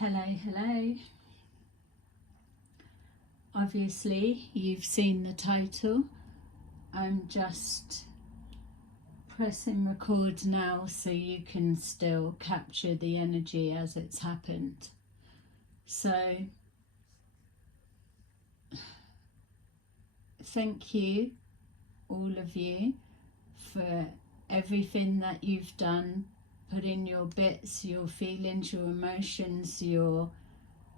Hello. Obviously, you've seen the title. I'm just pressing record now so you can still capture the energy as it's happened. So, thank you, all of you, for everything that you've done. Put in your bits, your feelings, your emotions, your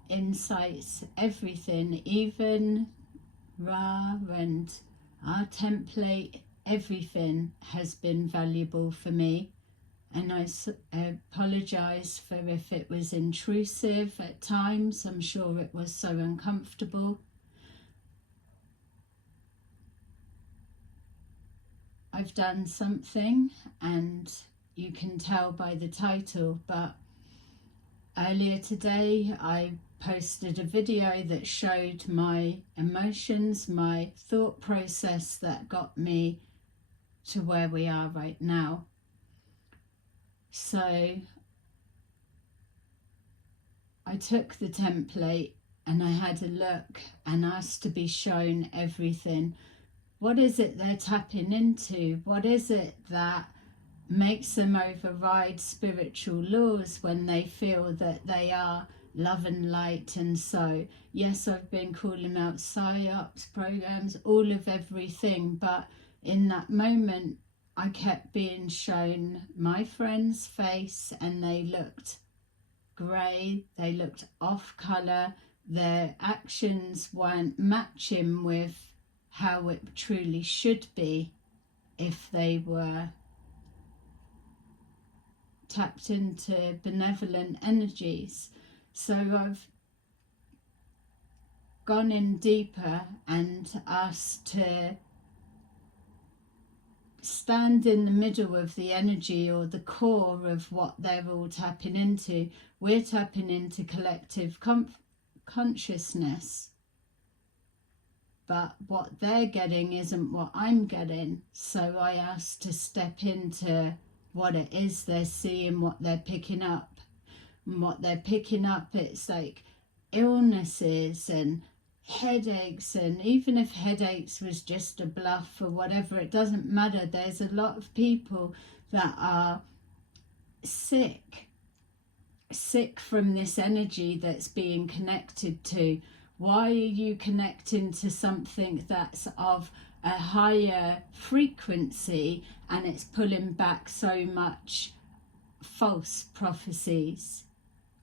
insights, everything, even Ra and our template, everything has been valuable for me. And I apologise for if it was intrusive at times. I'm sure it was so uncomfortable. I've done something, and you can tell by the title, but earlier today I posted a video that showed my emotions, my thought process that got me to where we are right now. So I took the template and I had a look and asked to be shown everything. What is it they're tapping into? What is it that makes them override spiritual laws when they feel that they are love and light? And so, yes, I've been calling out Psyops programs, all of everything, but in that moment I kept being shown my friend's face and they looked grey, they looked off colour, their actions weren't matching with how it truly should be if they were tapped into benevolent energies. So I've gone in deeper and asked to stand in the middle of the energy, or the core of what they're all tapping into. We're tapping into collective consciousness, but what they're getting isn't what I'm getting. So I asked to step into what it is they're seeing, what they're picking up. And what they're picking up, it's like illnesses and headaches, and even if headaches was just a bluff or whatever, it doesn't matter. There's a lot of people that are sick from this energy that's being connected to. Why are you connecting to something that's of a higher frequency and it's pulling back so much false prophecies?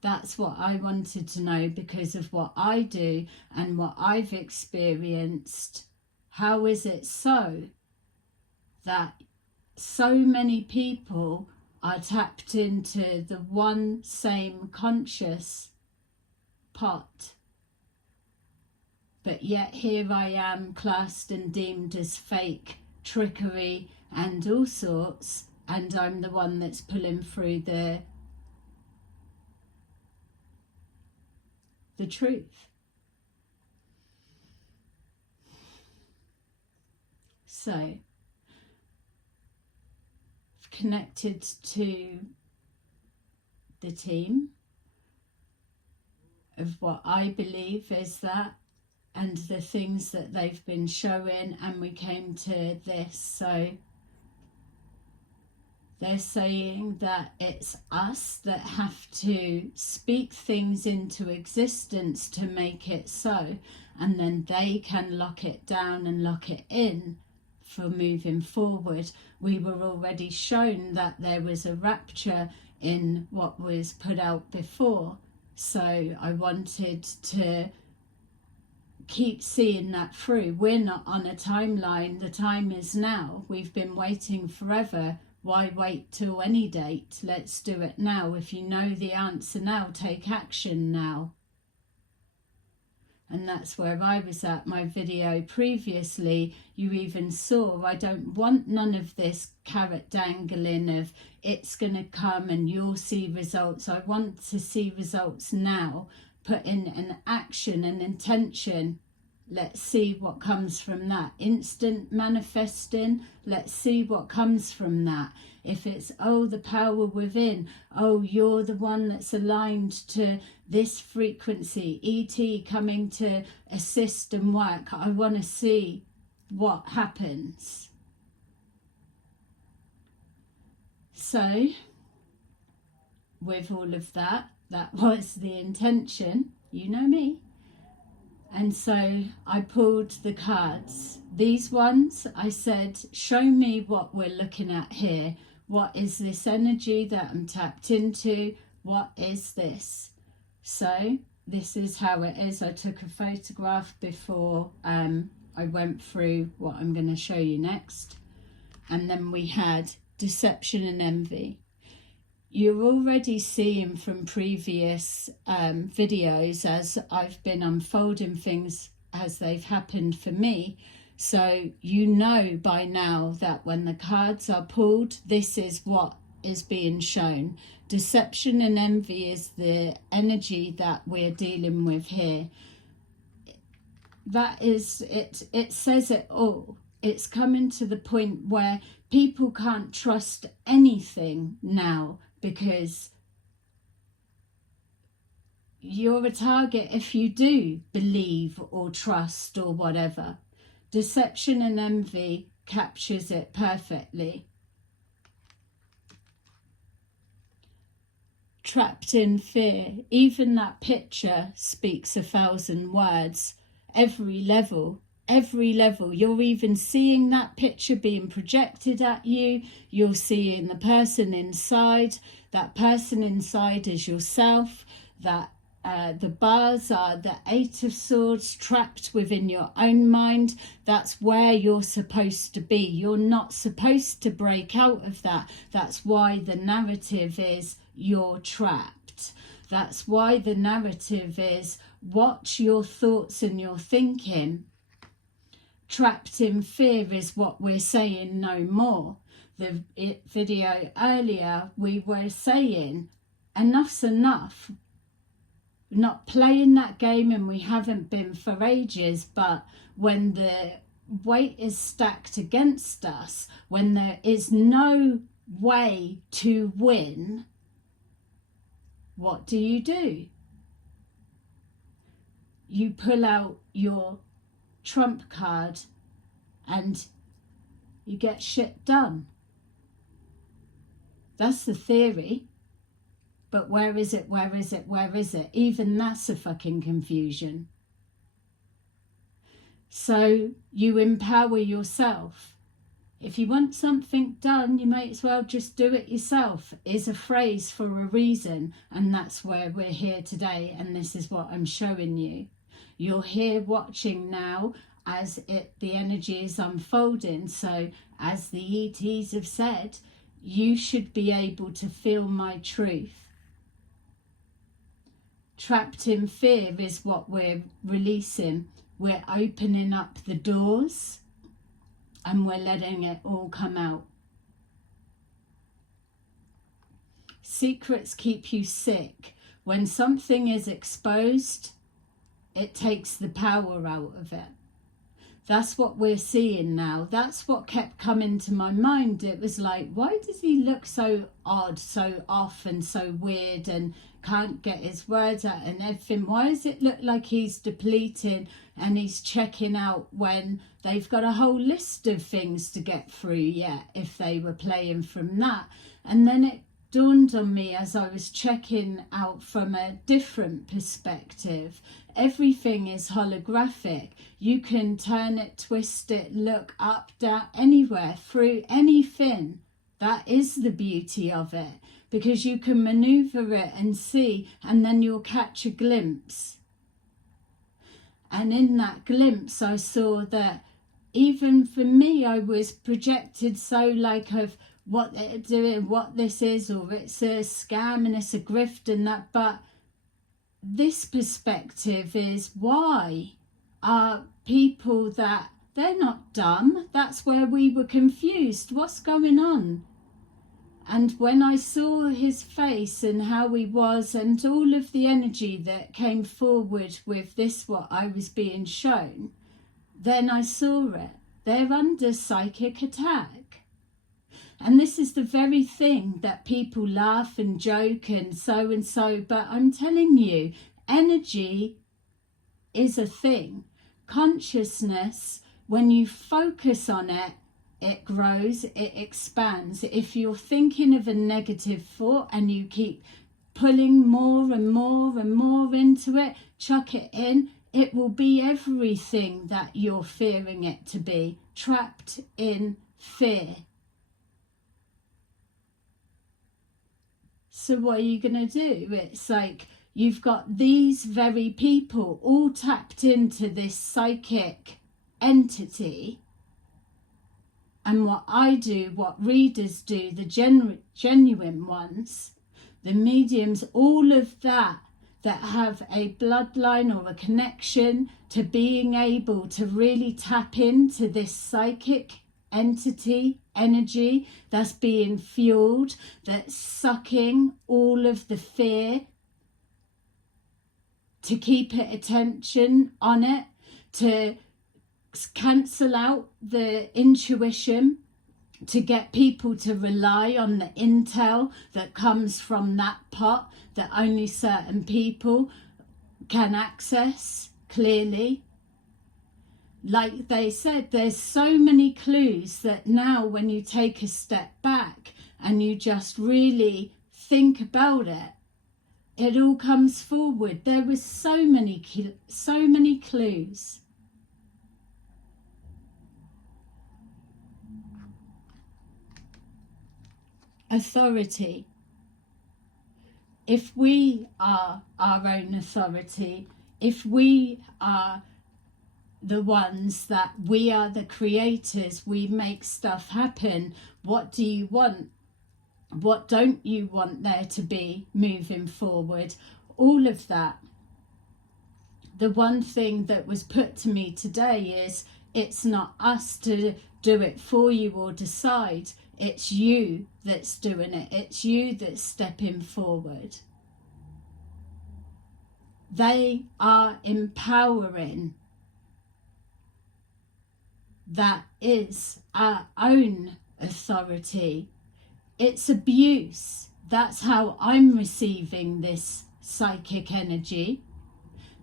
That's what I wanted to know, because of what I do and what I've experienced. How is it so that so many people are tapped into the one same conscious pot, but yet here I am classed and deemed as fake, trickery and all sorts, and I'm the one that's pulling through the truth. So I've connected to the team of what I believe is that, and the things that they've been showing, and we came to this. So they're saying that it's us that have to speak things into existence to make it so, and then they can lock it down and lock it in for moving forward. We were already shown that there was a rapture in what was put out before, so I wanted to keep seeing that through. We're not on a timeline. The time is now. We've been waiting forever. Why wait till any date? Let's do it now. If you know the answer now, take action now. And that's where I was at. My video previously, you even saw, I don't want none of this carrot dangling of it's going to come and you'll see results. I want to see results now. Put in an action, an intention. Let's see what comes from that. Instant manifesting, let's see what comes from that. If it's, oh, the power within, oh, you're the one that's aligned to this frequency, ET coming to assist and work, I want to see what happens. So, with all of that, that was the intention, you know me. And so I pulled the cards. These ones, I said, show me what we're looking at here. What is this energy that I'm tapped into? What is this? So this is how it is. I took a photograph before I went through what I'm going to show you next. And then we had deception and envy. You're already seeing from previous videos as I've been unfolding things as they've happened for me. So you know by now that when the cards are pulled, this is what is being shown. Deception and envy is the energy that we're dealing with here. That is, it says it all. It's coming to the point where people can't trust anything now, because you're a target if you do believe or trust or whatever. Deception and envy captures it perfectly. Trapped in fear. Even that picture speaks 1,000 words. Every level. You're even seeing that picture being projected at you. You're seeing the person inside. That person inside is yourself. That the bars are the 8 of Swords trapped within your own mind. That's where you're supposed to be. You're not supposed to break out of that. That's why the narrative is you're trapped. That's why the narrative is watch your thoughts and your thinking. Trapped in fear is what we're saying no more. The video earlier, we were saying enough's enough. We're not playing that game, and we haven't been for ages, but when the weight is stacked against us, when there is no way to win, what do? You pull out your trump card and you get shit done. That's the theory. But where is it? Even that's a fucking confusion. So you empower yourself. If you want something done, you may as well just do it yourself, is a phrase for a reason. And that's where we're here today. And this is what I'm showing you. You're here watching now as the energy is unfolding. So as the ETs have said, you should be able to feel my truth. Trapped in fear is what we're releasing. We're opening up the doors and we're letting it all come out. Secrets keep you sick. When something is exposed, it takes the power out of it. That's what we're seeing now. That's what kept coming to my mind. It was like, why does he look so odd, so off and so weird and can't get his words out and everything? Why does it look like he's depleting and he's checking out when they've got a whole list of things to get through yet, if they were playing from that? And then it dawned on me as I was checking out from a different perspective. Everything is holographic. You can turn it, twist it, look up, down, anywhere, through anything. That is the beauty of it, because you can maneuver it and see, and then you'll catch a glimpse. And in that glimpse, I saw that even for me, I was projected so like of what they're doing, what this is, or it's a scam and it's a grift and that. But this perspective is why are people that they're not dumb. That's where we were confused. What's going on? And when I saw his face and how he was and all of the energy that came forward with this, what I was being shown, then I saw it. They're under psychic attack. And this is the very thing that people laugh and joke and so, but I'm telling you, energy is a thing. Consciousness, when you focus on it, it grows, it expands. If you're thinking of a negative thought and you keep pulling more and more and more into it, chuck it in, it will be everything that you're fearing it to be, trapped in fear. So what are you going to do? It's like you've got these very people all tapped into this psychic entity. And what I do, what readers do, the genuine ones, the mediums, all of that have a bloodline or a connection to being able to really tap into this psychic entity, energy that's being fueled, that's sucking all of the fear, to keep it attention on it, to cancel out the intuition, to get people to rely on the intel that comes from that pot that only certain people can access clearly. Like they said, there's so many clues that now when you take a step back and you just really think about it, it all comes forward. There was so many clues. Authority. If we are our own authority, if we are the ones that we are the creators, we make stuff happen, what do you want? What don't you want there to be moving forward? All of that. The one thing that was put to me today is it's not us to do it for you or decide. It's you that's doing it. It's you that's stepping forward. They are empowering. That is our own authority. It's abuse. That's how I'm receiving this psychic energy,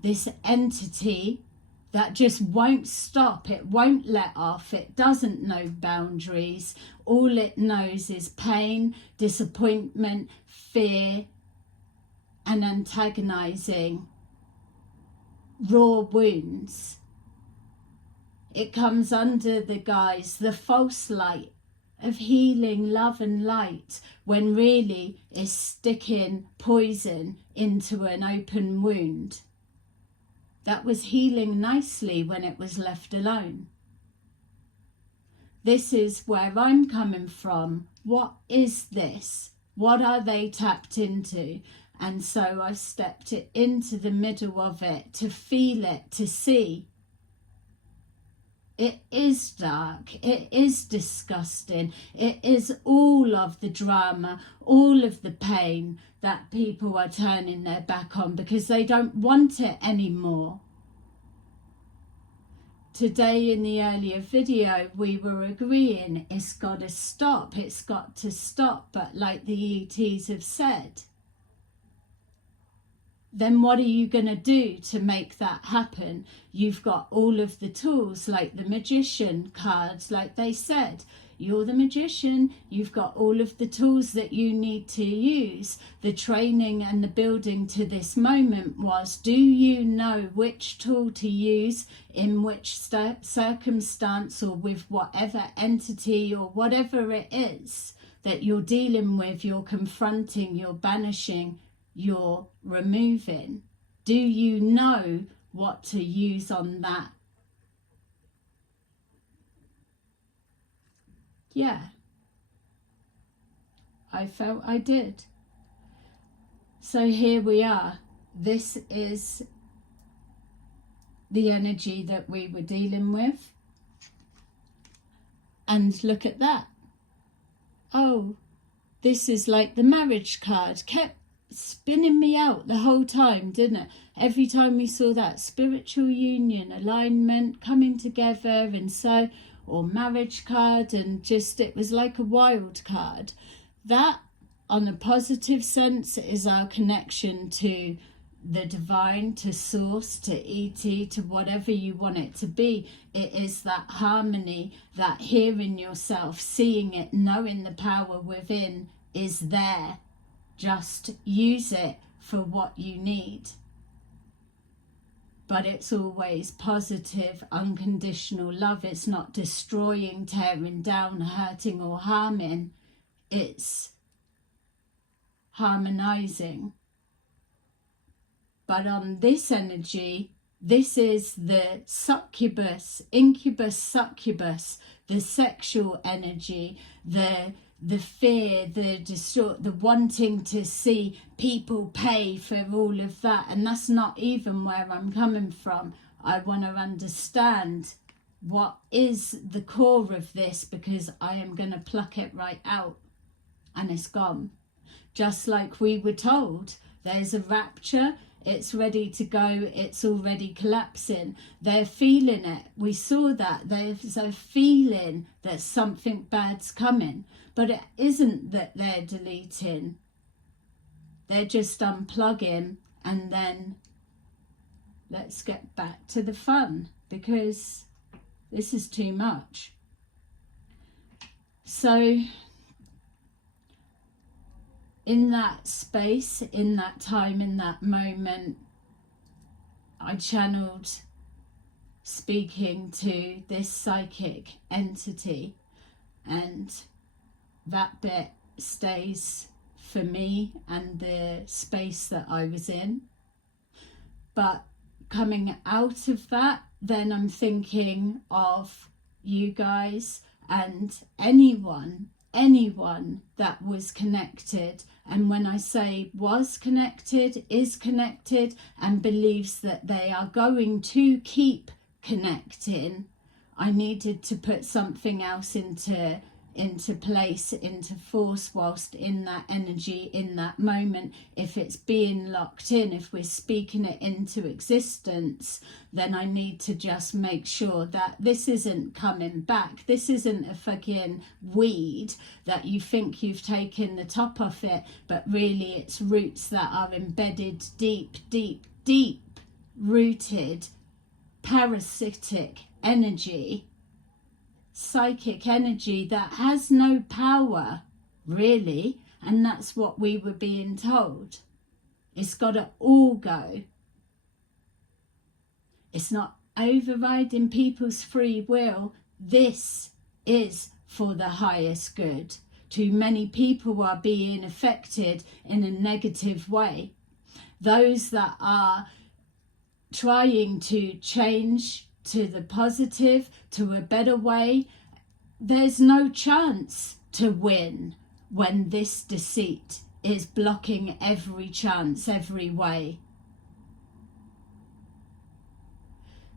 this entity that just won't stop. It won't let off. It doesn't know boundaries. All it knows is pain, disappointment, fear, and antagonizing, raw wounds. It comes under the guise, the false light of healing, love and light, when really it's sticking poison into an open wound that was healing nicely when it was left alone. This is where I'm coming from. What is this? What are they tapped into? And so I've stepped it into the middle of it to feel it, to see. It is dark, it is disgusting, it is all of the drama, all of the pain that people are turning their back on because they don't want it anymore. Today in the earlier video we were agreeing it's got to stop, but like the ETs have said, then what are you going to do to make that happen? You've got all of the tools, like the magician cards, like they said. You're the magician. You've got all of the tools that you need to use. The training and the building to this moment was, do you know which tool to use in which circumstance or with whatever entity or whatever it is that you're dealing with, you're confronting, you're banishing, you're removing? Do you know what to use on that? Yeah, I felt I did. So here we are. This is the energy that we were dealing with. And look at that. Oh, this is like the marriage card. spinning me out the whole time, didn't it? Every time we saw that spiritual union, alignment, coming together, and so, or marriage card, and just, it was like a wild card. That, on a positive sense, is our connection to the divine, to source, to ET, to whatever you want it to be. It is that harmony, that hearing yourself, seeing it, knowing the power within is there. Just use it for what you need. But it's always positive, unconditional love. It's not destroying, tearing down, hurting or harming. It's harmonizing. But on this energy, this is the succubus, incubus, succubus, the sexual energy, the fear, the wanting to see people pay for all of that. And that's not even where I'm coming from. I want to understand what is the core of this, because I am going to pluck it right out and it's gone. Just like we were told, there's a rapture, it's ready to go, it's already collapsing. They're feeling it. We saw that. There's a feeling that something bad's coming. But it isn't that they're deleting. They're just unplugging, and then let's get back to the fun, because this is too much. So in that space, in that time, in that moment, I channeled speaking to this psychic entity, and that bit stays for me and the space that I was in. But coming out of that, then I'm thinking of you guys and anyone that was connected. And when I say was connected, is connected, and believes that they are going to keep connecting, I needed to put something else into place, into force, whilst in that energy, in that moment. If it's being locked in, if we're speaking it into existence, then I need to just make sure that this isn't coming back. This isn't a fucking weed that you think you've taken the top off it, but really it's roots that are embedded deep, deep, deep rooted parasitic energy, psychic energy that has no power really. And that's what we were being told. It's got to all go. It's not overriding people's free will. This is for the highest good. Too many people are being affected in a negative way. Those that are trying to change to the positive, to a better way, there's no chance to win when this deceit is blocking every chance, every way.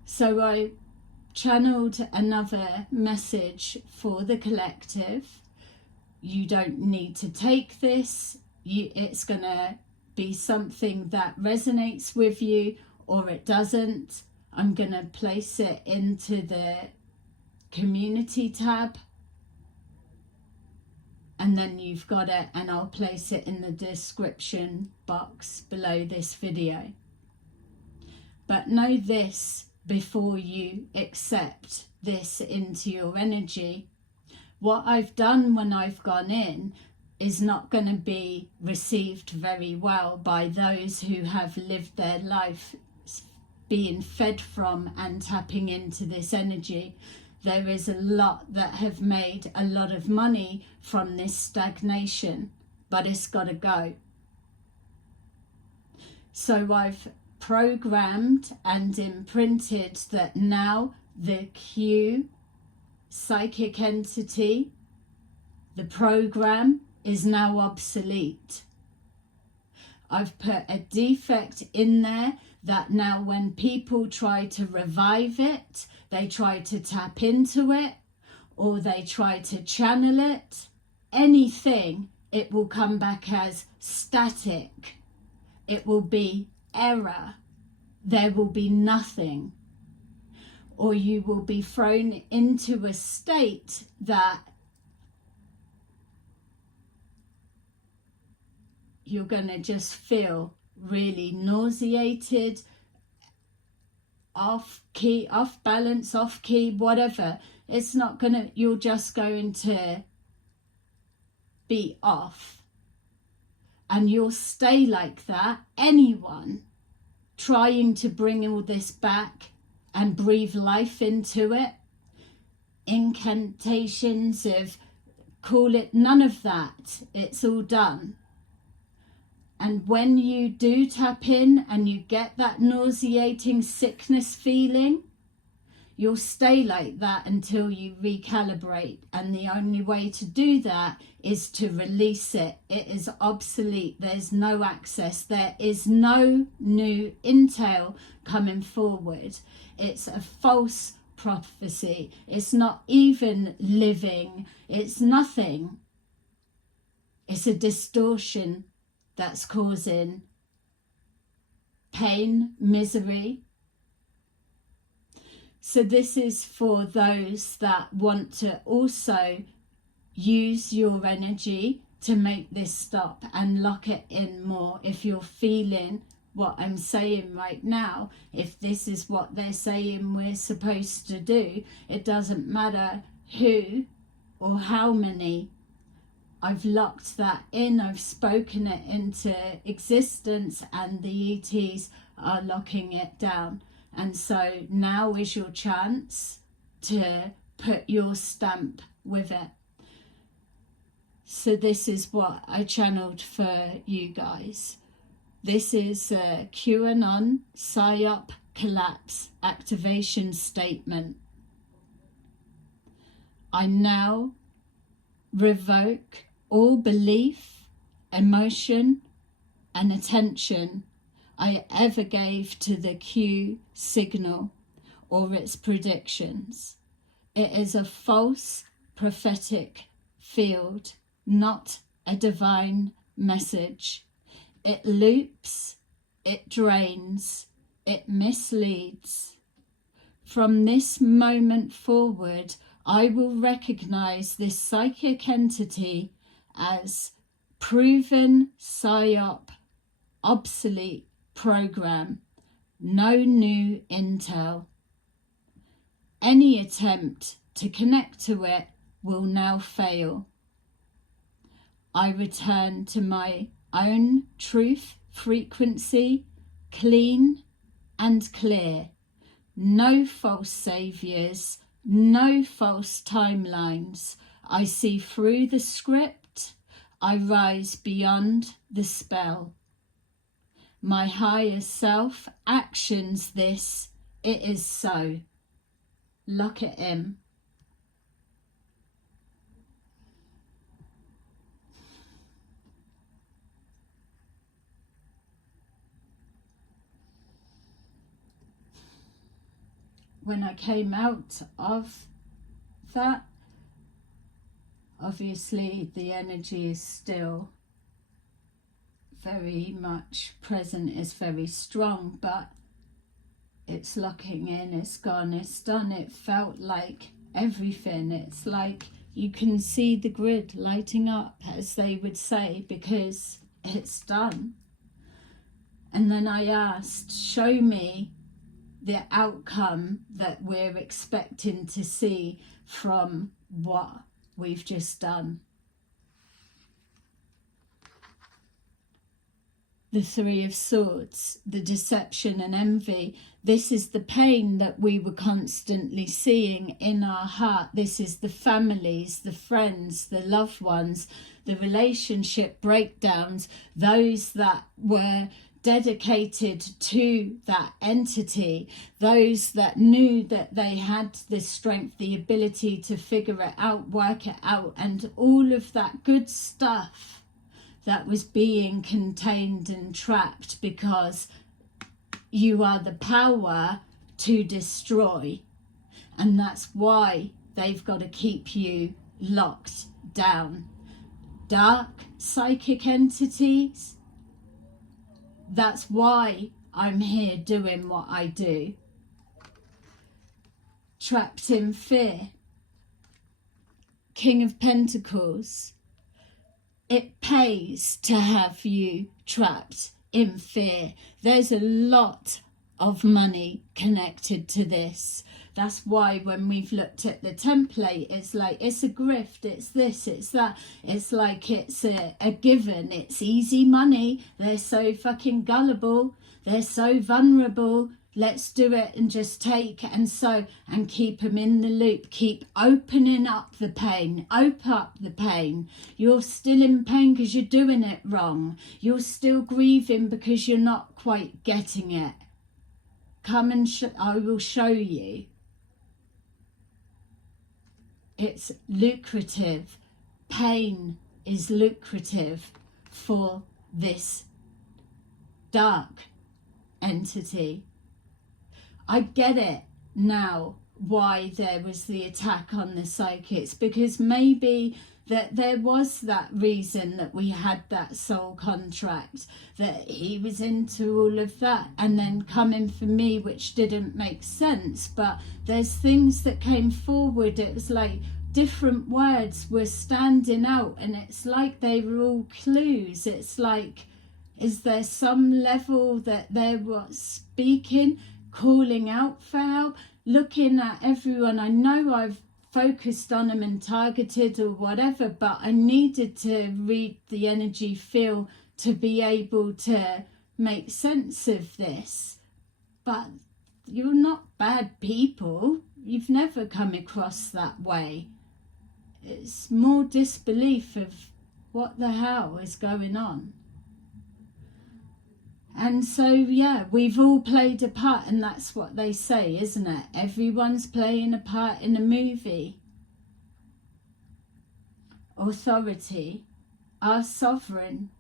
So I channeled another message for the collective. You don't need to take this. It's going to be something that resonates with you, or it doesn't. I'm going to place it into the community tab, and then you've got it, and I'll place it in the description box below this video. But know this before you accept this into your energy. What I've done when I've gone in is not going to be received very well by those who have lived their life being fed from and tapping into this energy. There is a lot that have made a lot of money from this stagnation, but it's got to go. So I've programmed and imprinted that now the Q psychic entity, the program, is now obsolete. I've put a defect in there that now when people try to revive it, they try to tap into it, or they try to channel it, anything, it will come back as static. it will be error. There will be nothing. Or you will be thrown into a state that you're going to just feel really nauseated, off key, off balance, off key, whatever. It's not going to, you're just going to be off. And you'll stay like that. Anyone trying to bring all this back and breathe life into it, incantations of, call it, none of that. It's all done. And when you do tap in and you get that nauseating sickness feeling, you'll stay like that until you recalibrate. And the only way to do that is to release it. It is obsolete. There's no access. There is no new intel coming forward. It's a false prophecy. It's not even living. It's nothing. It's a distortion that's causing pain, misery. So this is for those that want to also use your energy to make this stop and lock it in more. If you're feeling what I'm saying right now, if this is what they're saying we're supposed to do, it doesn't matter who or how many. I've locked that in, I've spoken it into existence, and the ETs are locking it down. And so now is your chance to put your stamp with it. So this is what I channeled for you guys. This is a QAnon Psyop collapse activation statement. I now revoke all belief, emotion, and attention I ever gave to the Q signal or its predictions. It is a false prophetic field, not a divine message. It loops, it drains, it misleads. From this moment forward, I will recognize this psychic entity as proven Psyop obsolete program, no new intel. Any attempt to connect to it will now fail. I return to my own truth frequency, clean and clear. No false saviors, no false timelines. I see through the script. I rise beyond the spell. My higher self actions this. It is so. Lock it in. When I came out of that, obviously the energy is still very much present, it's very strong, but it's locking in, it's gone, it's done. It felt like everything. It's like you can see the grid lighting up, as they would say, because it's done. And then I asked, show me the outcome that we're expecting to see from what we've just done. The Three of Swords, the deception and envy. This is the pain that we were constantly seeing in our heart. This is the families, the friends, the loved ones, the relationship breakdowns, those that were dedicated to that entity, those that knew that they had the strength, the ability to figure it out, work it out, and all of that good stuff that was being contained and trapped, because you are the power to destroy. And that's why they've got to keep you locked down. Dark psychic entities, That's why I'm here doing what I do. Trapped in fear. King of Pentacles. It pays to have you trapped in fear. There's a lot of money connected to this. That's why when we've looked at the template, it's like it's a grift, it's this, it's that. It's like it's a given. It's easy money. They're so fucking gullible. They're so vulnerable. Let's do it and just take and keep them in the loop. Keep opening up the pain. Open up the pain. You're still in pain because you're doing it wrong. You're still grieving because you're not quite getting it. Come and I will show you. It's lucrative. Pain is lucrative for this dark entity. I get it now why there was the attack on the psychics, because maybe that there was that reason that we had that soul contract, that he was into all of that and then coming for me, which didn't make sense. But there's things that came forward. It was like different words were standing out, and it's like they were all clues. It's like, is there some level that they were speaking, calling out for help, looking at everyone? I know I've focused on them and targeted or whatever, but I needed to read the energy field to be able to make sense of this. But you're not bad people. You've never come across that way. It's more disbelief of what the hell is going on. And so, yeah, we've all played a part, and that's what they say, isn't it? Everyone's playing a part in a movie. Authority, our sovereignty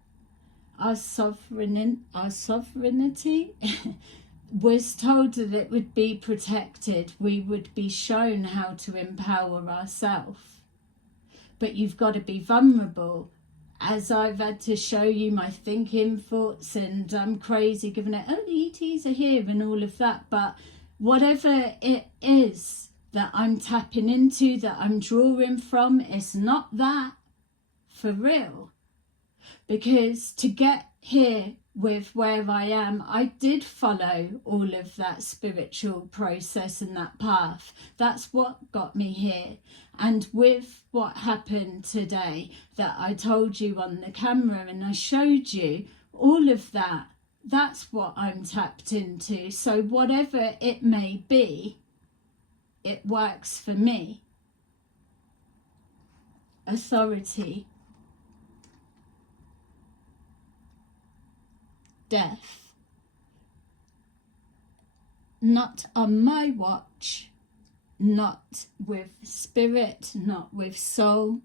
was told that it would be protected. We would be shown how to empower ourselves. But you've got to be vulnerable. As I've had to show you my thinking thoughts, and I'm crazy giving it, oh, the ETs are here and all of that. But whatever it is that I'm tapping into, that I'm drawing from, it's not that for real. Because to get here with where I am, I did follow all of that spiritual process and that path. That's what got me here. And with what happened today that I told you on the camera and I showed you, all of that, that's what I'm tapped into. So whatever it may be, it works for me. Authority. Death. Not on my watch. Not with spirit, not with soul,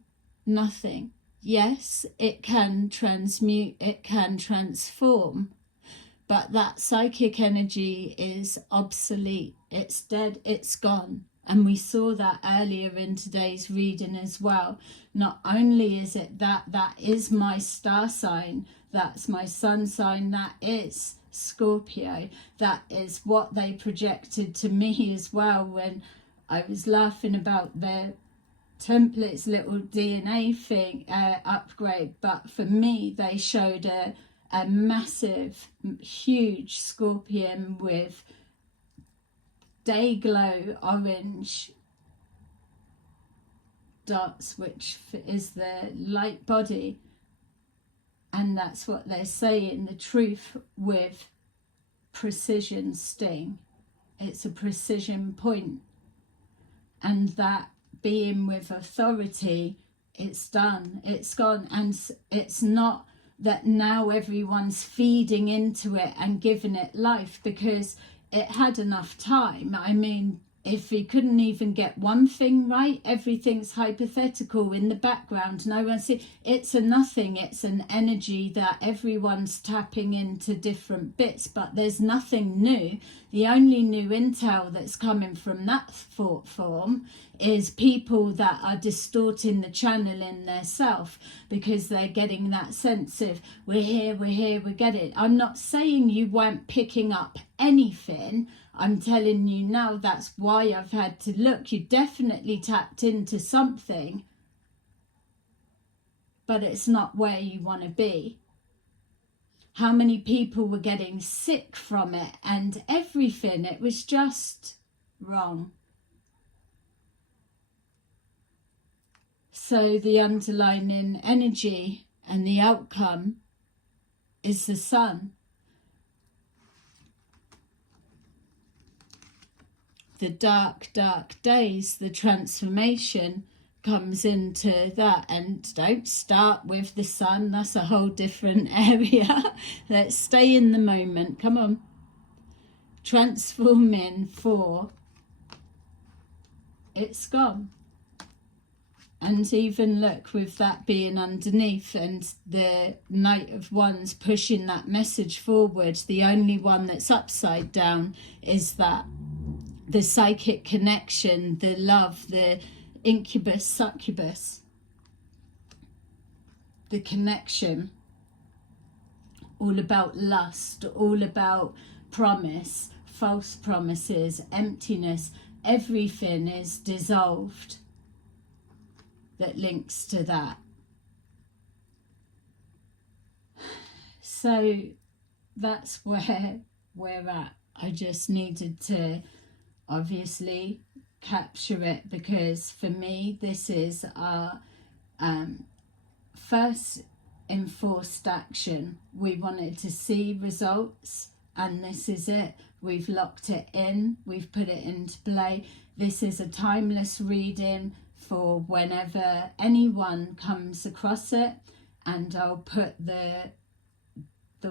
nothing. Yes, it can transmute, it can transform, but that psychic energy is obsolete. It's dead, it's gone. And we saw that earlier in today's reading as well. Not only is it that is my star sign, that's my sun sign, that is Scorpio. That is what they projected to me as well when I was laughing about their templates little DNA thing upgrade. But for me, they showed a massive, huge scorpion with day glow orange dots, which is the light body. And that's what they're saying, the truth with precision sting. It's a precision point. And that being with authority, it's done, it's gone. And it's not that now everyone's feeding into it and giving it life, because it had enough time. I mean, if we couldn't even get one thing right, everything's hypothetical in the background. No one sees. It's a nothing. It's an energy that everyone's tapping into different bits, but there's nothing new. The only new intel that's coming from that thought form is people that are distorting the channel in their self, because they're getting that sense of we're here, we get it. I'm not saying you weren't picking up anything. I'm telling you now, that's why I've had to look. You definitely tapped into something, but it's not where you want to be. How many people were getting sick from it and everything? It was just wrong. So the underlying energy and the outcome is the sun. The dark, dark days, the transformation comes into that. And don't start with the sun. That's a whole different area. Let's stay in the moment. Come on. Transforming for it's gone. And even look, with that being underneath and the Knight of Wands pushing that message forward, the only one that's upside down is that the psychic connection, the love, the incubus, succubus, the connection, all about lust, all about promise, false promises, emptiness. Everything is dissolved that links to that. So that's where we're at. I just needed to obviously capture it, because for me this is our first enforced action. We wanted to see results, and this is it. We've locked it in, we've put it into play. This is a timeless reading for whenever anyone comes across it, and I'll put the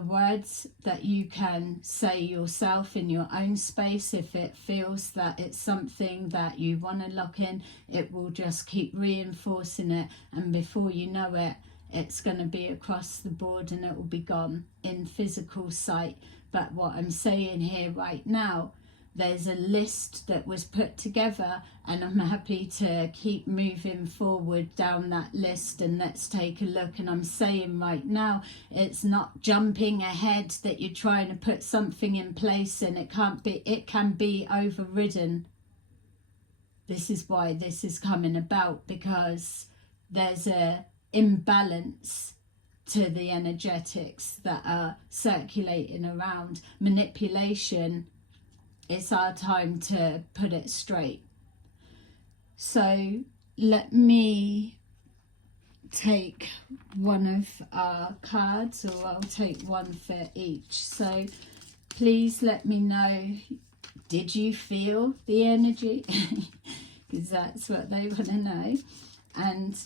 words that you can say yourself in your own space. If it feels that it's something that you want to lock in, it will just keep reinforcing it, and before you know it, it's going to be across the board and it will be gone in physical sight. But what I'm saying here right now, there's a list that was put together, and I'm happy to keep moving forward down that list, and let's take a look. And I'm saying right now, it's not jumping ahead that you're trying to put something in place and it can be overridden. This is why this is coming about, because there's a imbalance to the energetics that are circulating around. Manipulation, it's our time to put it straight. So let me take one of our cards, or I'll take one for each. So please let me know, did you feel the energy? Because that's what they want to know. And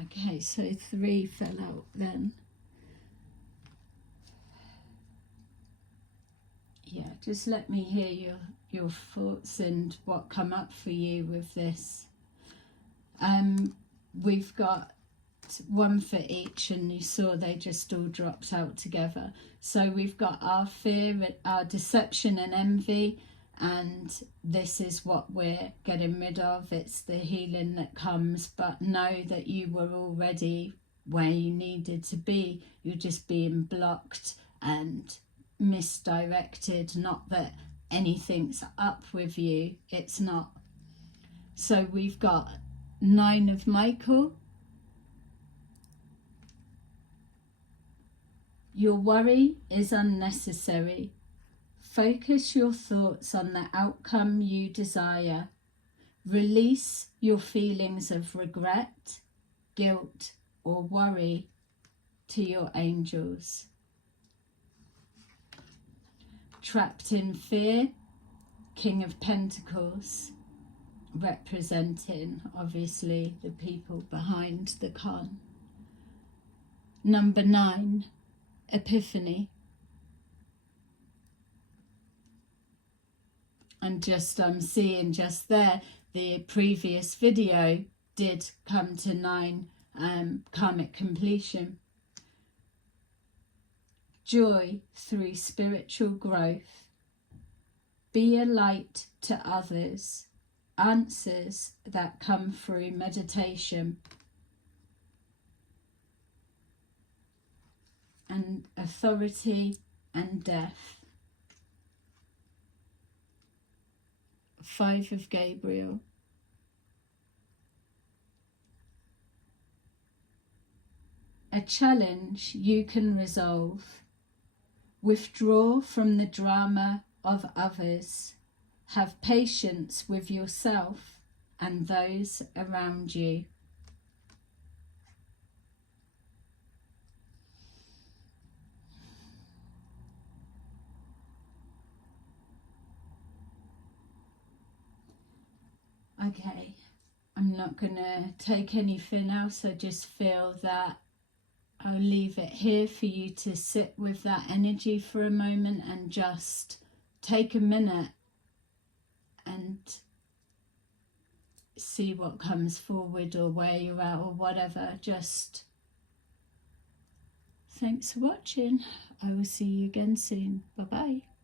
okay, so 3 fell out then. Yeah, just let me hear your thoughts and what come up for you with this. We've got one for each, and you saw they just all dropped out together. So we've got our fear, our deception and envy, and this is what we're getting rid of. It's the healing that comes, but know that you were already where you needed to be. You're just being blocked and misdirected. Not that anything's up with you, it's not. So we've got 9 of Michael. Your worry is unnecessary. Focus your thoughts on the outcome you desire. Release your feelings of regret, guilt, or worry to your angels. Trapped in fear, King of Pentacles, representing obviously the people behind the con. Number 9, Epiphany. And just I'm seeing just there, the previous video did come to 9, karmic completion. Joy through spiritual growth. Be a light to others. Answers that come through meditation. And authority and death. 5 of Gabriel. A challenge you can resolve. Withdraw from the drama of others. Have patience with yourself and those around you. Okay, I'm not going to take anything else. I just feel that I'll leave it here for you to sit with that energy for a moment and just take a minute and see what comes forward or where you're at or whatever. Just thanks for watching. I will see you again soon. Bye bye.